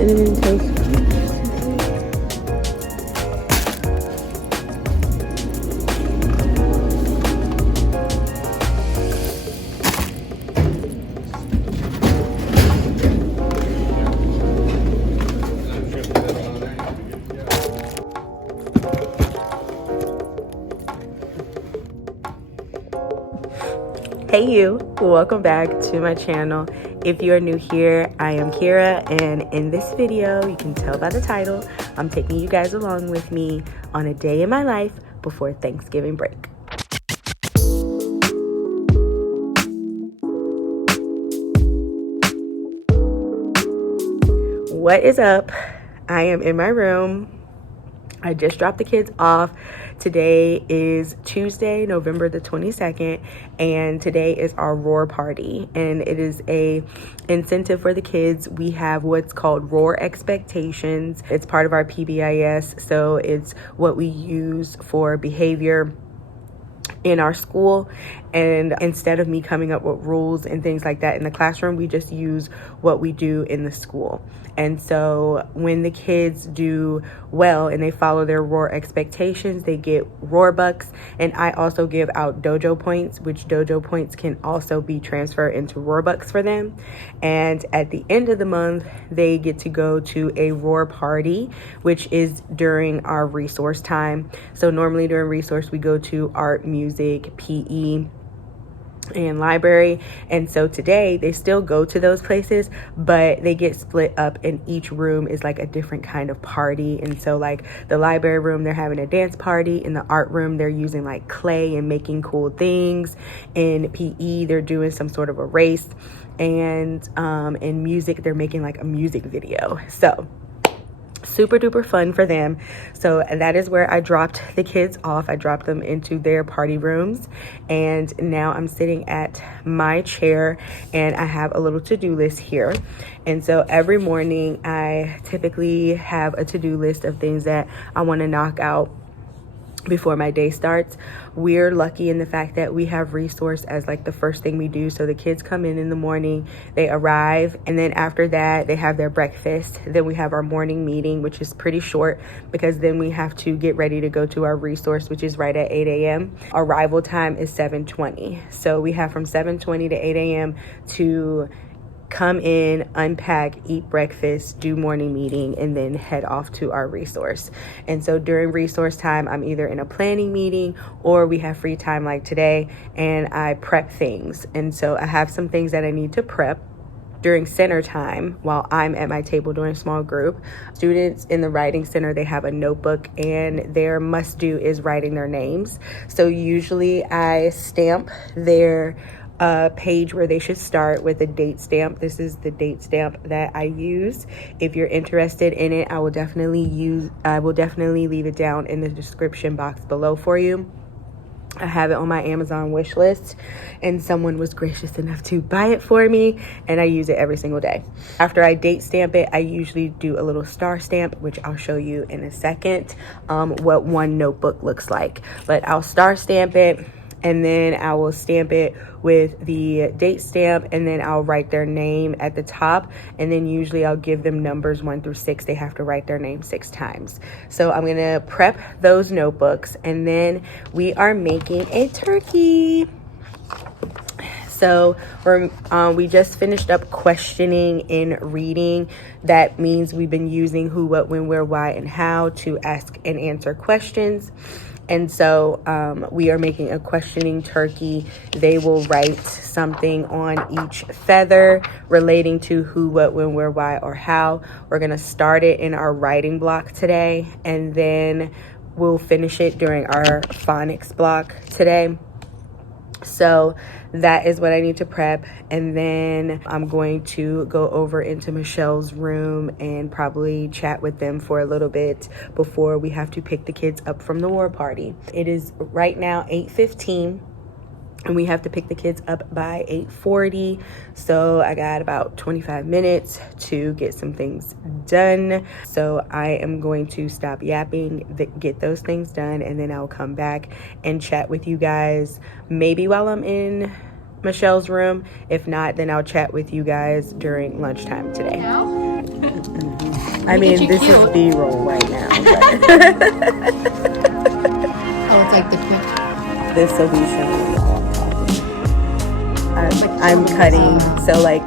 Cinnamon toast crunch. Hey you, welcome back to my channel. If you are new here, I am Kira, and in this video, you can tell by the title, I'm taking you guys along with me on a day in my life before Thanksgiving break. What is up? I am in my room. I just dropped the kids off. Today is Tuesday, November the 22nd, and today is our roar party, and it is a incentive for the kids. We have what's called roar expectations. It's part of our PBIS, so it's what we use for behavior in our school. And instead of me coming up with rules and things like that in the classroom, we just use what we do in the school. And so when the kids do well and they follow their roar expectations, they get roar bucks. And I also give out dojo points, which dojo points can also be transferred into roar bucks for them. And at the end of the month, they get to go to a roar party, which is during our resource time. So normally during resource, we go to art, music, PE, and library. And so today they still go to those places, but they get split up, and each room is like a different kind of party. And so like the library room, they're having a dance party. In the art room, they're using like clay and making cool things. In PE, they're doing some sort of a race. And in music, they're making like a music video. So super duper fun for them. So that is where I dropped the kids off. I dropped them into their party rooms, and now I'm sitting at my chair and I have a little to-do list here. And so every morning I typically have a to-do list of things that I want to knock out before my day starts. We're lucky in the fact that we have resource as like the first thing we do. So the kids come in the morning, they arrive, and then after that they have their breakfast. Then we have our morning meeting, which is pretty short because then we have to get ready to go to our resource, which is right at 8 a.m. Arrival time is 7:20. So we have from 7:20 to 8 a.m. to come in, unpack, eat breakfast, do morning meeting, and then head off to our resource. And so during resource time, I'm either in a planning meeting or we have free time like today, and I prep things. And so I have some things that I need to prep during center time while I'm at my table doing small group. Students in the writing center, they have a notebook, and their must do is writing their names. So usually I stamp their page where they should start with a date stamp. This is the date stamp that I use. If you're interested in it, I will definitely leave it down in the description box below for you. I have it on my Amazon wish list, and someone was gracious enough to buy it for me, and I use it every single day. After I date stamp it, I usually do a little star stamp, which I'll show you in a second what one notebook looks like. But I'll star stamp it, and then I will stamp it with the date stamp, and then I'll write their name at the top, and then usually I'll give them numbers 1 through 6. They have to write their name 6 times. So I'm gonna prep those notebooks, and then we are making a turkey. So we just finished up questioning and reading. That means we've been using who, what, when, where, why, and how to ask and answer questions. And so we are making a questioning turkey. They will write something on each feather relating to who, what, when, where, why, or how. We're gonna start it in our writing block today, and then we'll finish it during our phonics block today. So that is what I need to prep, and then I'm going to go over into Michelle's room and probably chat with them for a little bit before we have to pick the kids up from the war party. It is right now 8:15, and we have to pick the kids up by 8:40. So I got about 25 minutes to get some things done. So I am going to stop yapping, get those things done, and then I'll come back and chat with you guys maybe while I'm in Michelle's room. If not, then I'll chat with you guys during lunchtime today. I mean, this is B-roll right now. Oh, it's like the quick. This will be showing while I'm talking. I'm cutting, so like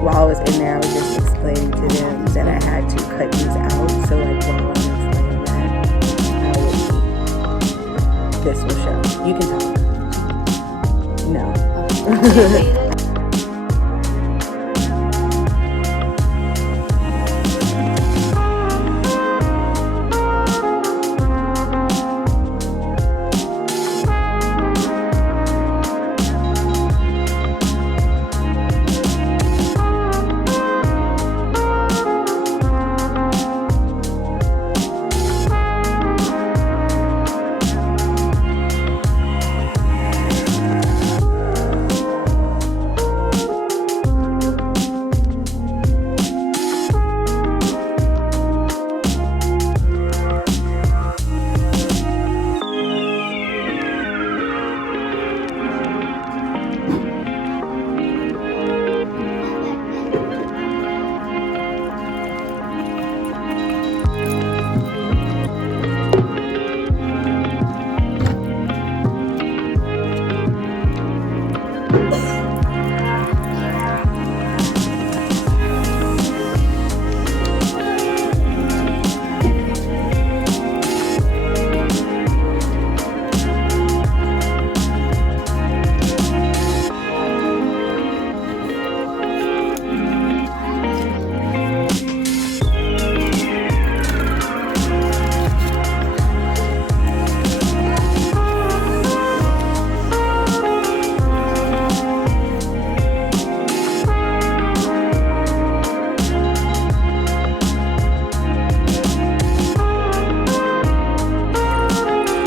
while I was in there, I was just explaining to them that I had to cut these out. So like while I'm explaining that, this will show. You can talk. No.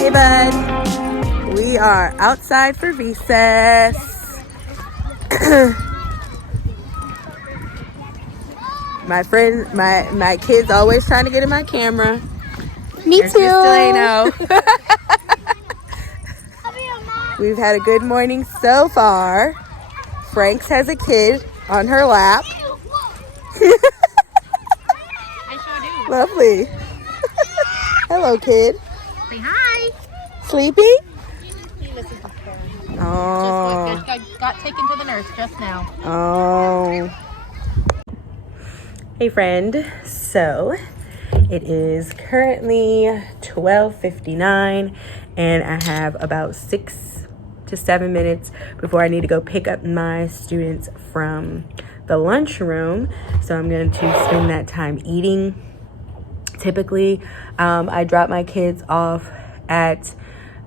Hey bud, we are outside for recess. My kids always trying to get in my camera. Me There's too. Miss Delano. We've had a good morning so far. Franks has a kid on her lap. I sure do. Lovely. Hello, kid. Say hi. Sleepy? He listens to her. Oh. Just got taken to the nurse just now. Oh. Hey friend. So it is currently 12:59 and I have about 6 to 7 minutes before I need to go pick up my students from the lunchroom. So I'm going to spend that time eating. Typically, I drop my kids off at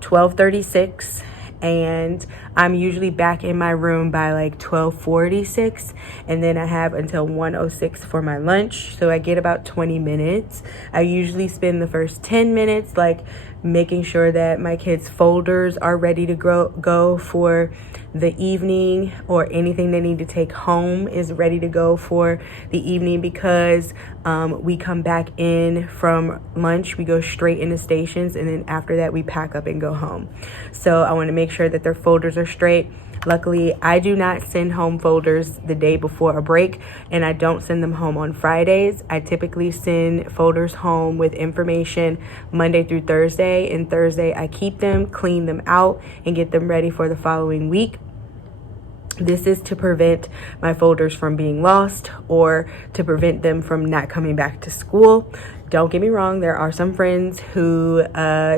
12:36 and I'm usually back in my room by like 12:46, and then I have until 1:06 for my lunch, so I get about 20 minutes. I usually spend the first 10 minutes like making sure that my kids' folders are ready to go for the evening, or anything they need to take home is ready to go for the evening, because we come back in from lunch, we go straight into stations, and then after that we pack up and go home. So I want to make sure that their folders are straight. Luckily, I do not send home folders the day before a break, and I don't send them home on Fridays. I typically send folders home with information Monday through Thursday, and Thursday I keep them, clean them out, and get them ready for the following week. This is to prevent my folders from being lost, or to prevent them from not coming back to school. Don't get me wrong, there are some friends who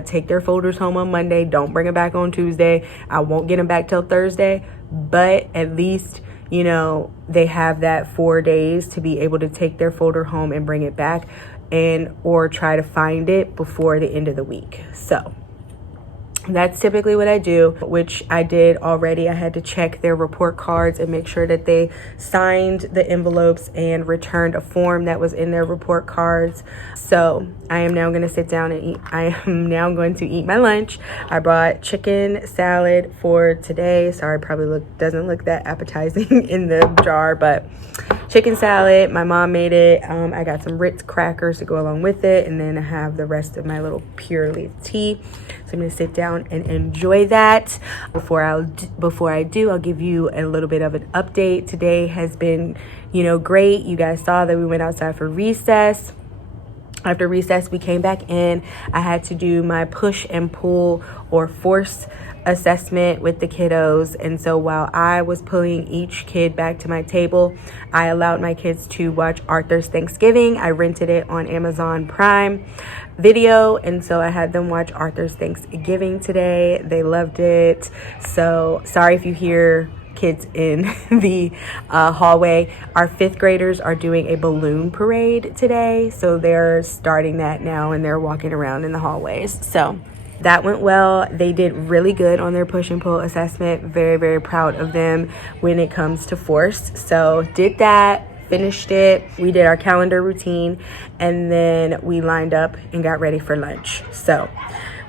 take their folders home on Monday, don't bring them back on Tuesday. I won't get them back till Thursday, but at least, you know, they have that 4 days to be able to take their folder home and bring it back, and or try to find it before the end of the week. So that's typically what I do, which I did already. I had to check their report cards and make sure that they signed the envelopes and returned a form that was in their report cards. So I am now going to sit down and eat. I am now going to eat my lunch. I brought chicken salad for today. Sorry, probably doesn't look that appetizing in the jar, but chicken salad. My mom made it. I got some Ritz crackers to go along with it, and then I have the rest of my little Pure Leaf tea. So I'm going to sit down and enjoy that. Before I do, I'll give you a little bit of an update. Today has been, great. You guys saw that we went outside for recess. After recess, we came back in. I had to do my push and pull or force assessment with the kiddos. And so while I was pulling each kid back to my table, I allowed my kids to watch Arthur's Thanksgiving. I rented it on Amazon Prime Video. And so I had them watch Arthur's Thanksgiving today. They loved it. So sorry if you hear kids in the hallway. Our 5th graders are doing a balloon parade today, so they're starting that now and they're walking around in the hallways. So that went well. They did really good on their push and pull assessment. Very, very proud of them when it comes to force. So did that, finished it. We did our calendar routine, and then we lined up and got ready for lunch. So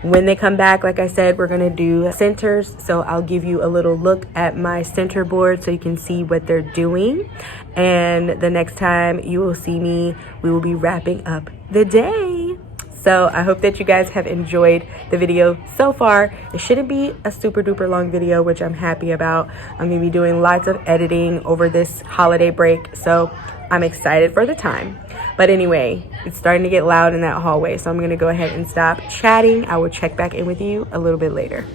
when they come back, like I said, we're gonna do centers. So I'll give you a little look at my center board so you can see what they're doing. And the next time you will see me, we will be wrapping up the day. So I hope that you guys have enjoyed the video so far. It shouldn't be a super duper long video, which I'm happy about. I'm gonna be doing lots of editing over this holiday break. So I'm excited for the time. But anyway, it's starting to get loud in that hallway, so I'm going to go ahead and stop chatting. I will check back in with you a little bit later.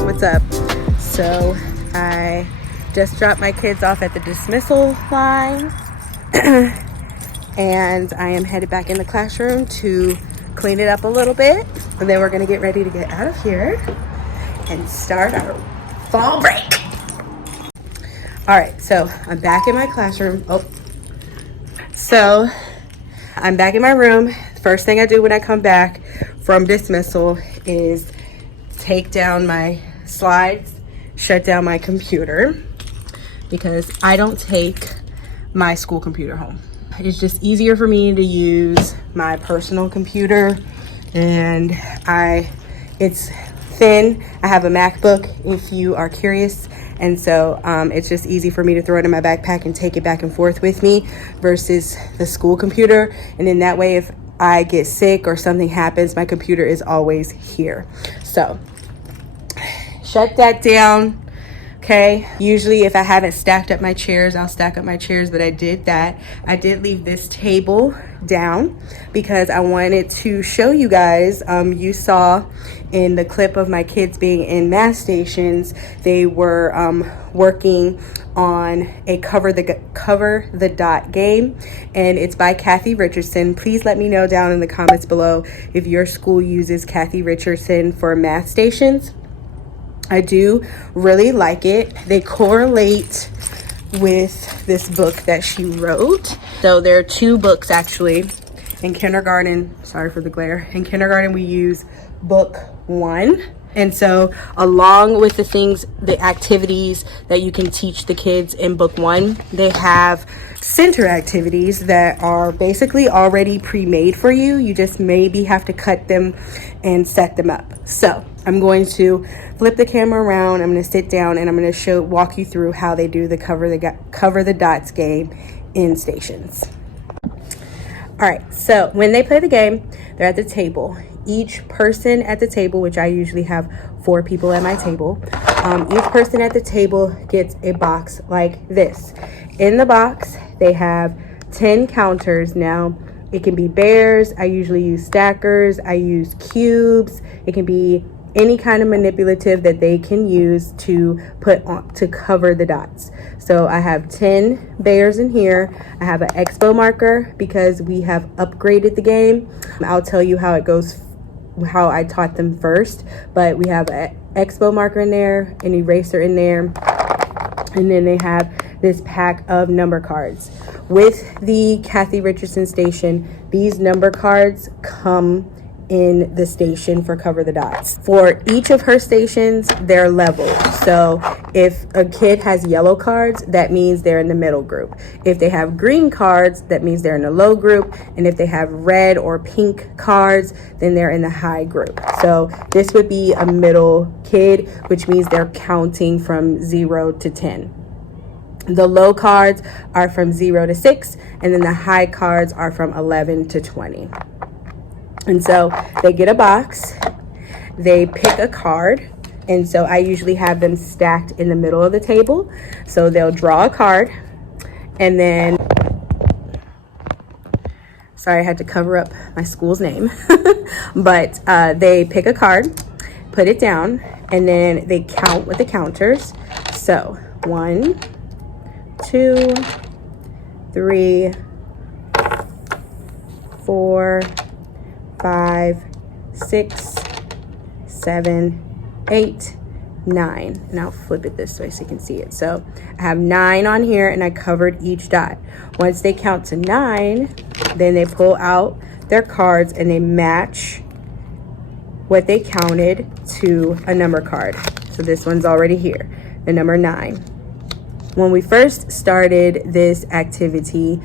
What's up? So I just dropped my kids off at the dismissal line and I am headed back in the classroom to clean it up a little bit, and then we're gonna get ready to get out of here and start our fall break. All right, so I'm back in my classroom. So I'm back in my room. First thing I do when I come back from dismissal is take down my slides, shut down my computer, because I don't take my school computer home. It's just easier for me to use my personal computer, and it's thin. I have a MacBook, if you are curious, and so it's just easy for me to throw it in my backpack and take it back and forth with me versus the school computer. And in that way, if I get sick or something happens, my computer is always here. So shut that down. Okay, usually if I haven't stacked up my chairs, I'll stack up my chairs, but I did that. I did leave this table down because I wanted to show you guys. You saw in the clip of my kids being in math stations, they were working on a cover the dot game, and it's by Kathy Richardson. Please let me know down in the comments below if your school uses Kathy Richardson for math stations. I do really like it. They correlate with this book that she wrote. So there are 2 books actually. In kindergarten, sorry for the glare. In kindergarten, we use book 1. And so along with the activities that you can teach the kids in book 1, they have center activities that are basically already pre-made for you. You just maybe have to cut them and set them up. So I'm going to flip the camera around. I'm going to sit down and I'm going to walk you through how they do the cover the dots game in stations. All right, so when they play the game, they're at the table. Each person at the table, which I usually have 4 people at my table, each person at the table gets a box like this. In the box, they have 10 counters. Now, it can be bears. I usually use stackers. I use cubes. It can be any kind of manipulative that they can use to put on to cover the dots. So I have 10 bears in here. I have an expo marker because we have upgraded the game. I'll tell you how it goes, how I taught them first, but we have an expo marker in there, an eraser in there, and then they have this pack of number cards. With the Kathy Richardson station, these number cards come in the station for cover the dots. For each of her stations, they're leveled. So if a kid has yellow cards, that means they're in the middle group. If they have green cards, that means they're in the low group. And if they have red or pink cards, then they're in the high group. So this would be a middle kid, which means they're counting from 0 to 10. The low cards are from 0 to 6, and then the high cards are from 11 to 20. And so they get a box, they pick a card, and so I usually have them stacked in the middle of the table. So they'll draw a card, and then, sorry, I had to cover up my school's name, but they pick a card, put it down, and then they count with the counters. So 1, 2, 3, 4, 5, 6, 7, 8, 9. And I'll flip it this way so you can see it. So I have 9 on here, and I covered each dot. Once they count to 9, then they pull out their cards and they match what they counted to a number card. So this one's already here, the number 9. When we first started this activity,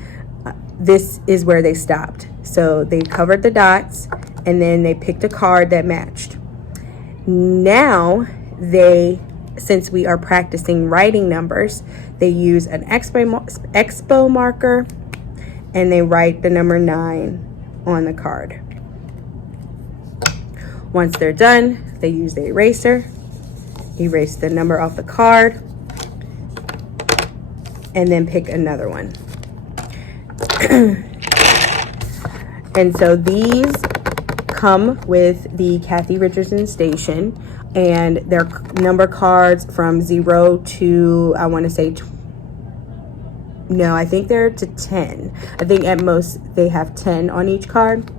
this is where they stopped. So they covered the dots, and then they picked a card that matched. Now since we are practicing writing numbers, they use an expo marker, and they write the number 9 on the card. Once they're done, they use the eraser, erase the number off the card, and then pick another one. And so these come with the Kathy Richardson station, and they're number cards from 0 to, I want to say, no, I think they're to 10. I think at most they have 10 on each card.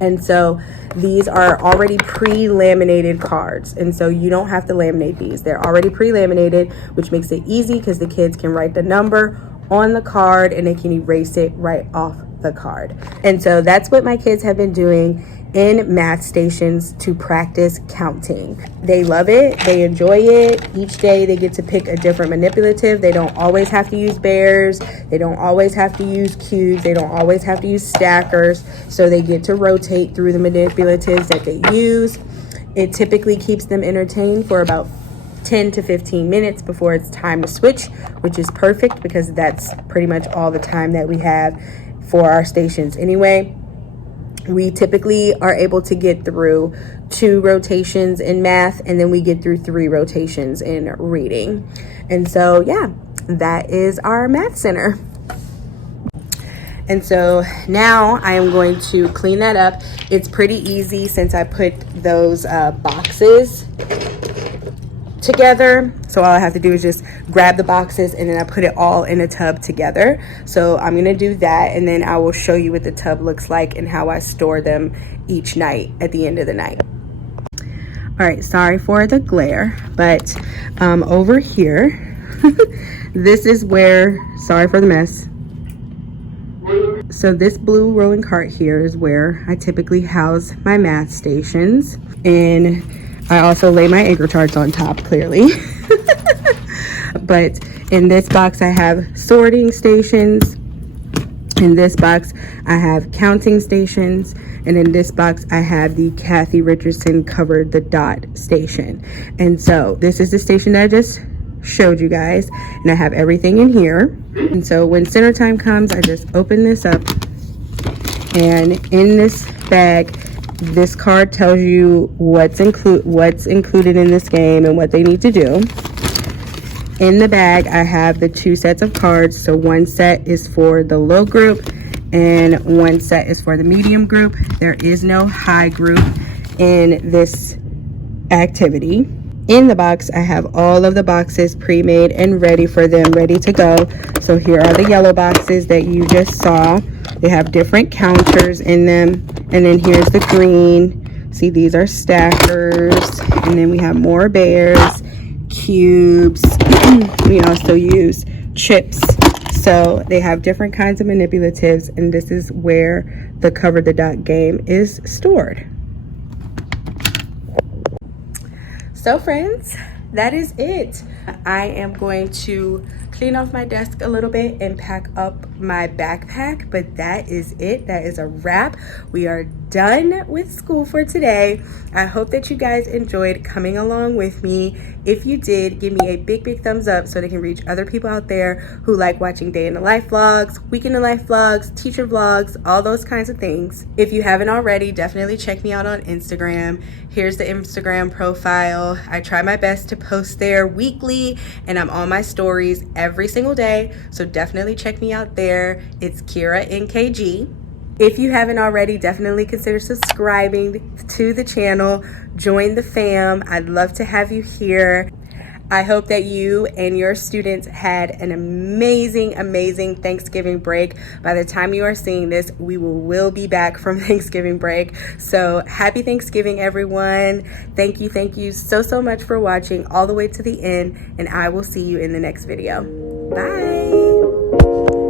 And so these are already pre-laminated cards, and so you don't have to laminate these. They're already pre-laminated, which makes it easy because the kids can write the number on the card and they can erase it right off the card. And so that's what my kids have been doing in math stations to practice counting. They love it, they enjoy it. Each day they get to pick a different manipulative. They don't always have to use bears, they don't always have to use cubes, they don't always have to use stackers. So they get to rotate through the manipulatives that they use. It typically keeps them entertained for about 10 to 15 minutes before it's time to switch, which is perfect because that's pretty much all the time that we have for our stations anyway. We typically are able to get through 2 rotations in math, and then we get through 3 rotations in reading. And so, yeah, that is our math center. And so now I am going to clean that up. It's pretty easy since I put those boxes together. So all I have to do is just grab the boxes, and then I put it all in a tub together. So I'm gonna do that, and then I will show you what the tub looks like and how I store them each night at the end of the night. All right, sorry for the glare, but over here, this is where, sorry for the mess. So this blue rolling cart here is where I typically house my math stations, and I also lay my anchor charts on top, clearly. But in this box, I have sorting stations. In this box, I have counting stations. And in this box, I have the Kathy Richardson covered the dot station. And so this is the station that I just showed you guys. And I have everything in here. And so when center time comes, I just open this up. And in this bag, this card tells you what's included in this game and what they need to do. In the bag, I have the 2 sets of cards. So one set is for the low group and one set is for the medium group. There is no high group in this activity. In the box, I have all of the boxes pre-made and ready for them, ready to go. So here are the yellow boxes that you just saw. They have different counters in them. And then here's the green. See, these are stackers. And then we have more bears, cubes. We also use chips. So they have different kinds of manipulatives, and this is where the Cover the Dot game is stored. So friends, that is it. I am going to clean off my desk a little bit and pack up my backpack, but that is it. That is a wrap. We are done with school for today. I hope that you guys enjoyed coming along with me. If you did, give me a big thumbs up so they can reach other people out there who like watching day in the life vlogs, week in the life vlogs, teacher vlogs, all those kinds of things. If you haven't already, definitely check me out on Instagram. Here's the Instagram profile. I try my best to post there weekly, and I'm on my stories every single day, so definitely check me out there. It's Kira NKG. If you haven't already, definitely consider subscribing to the channel. Join the fam. I'd love to have you here. I hope that you and your students had an amazing Thanksgiving break. By the time you are seeing this, we will be back from Thanksgiving break. So happy Thanksgiving, everyone. Thank you so much for watching all the way to the end, and I will see you in the next video. Bye.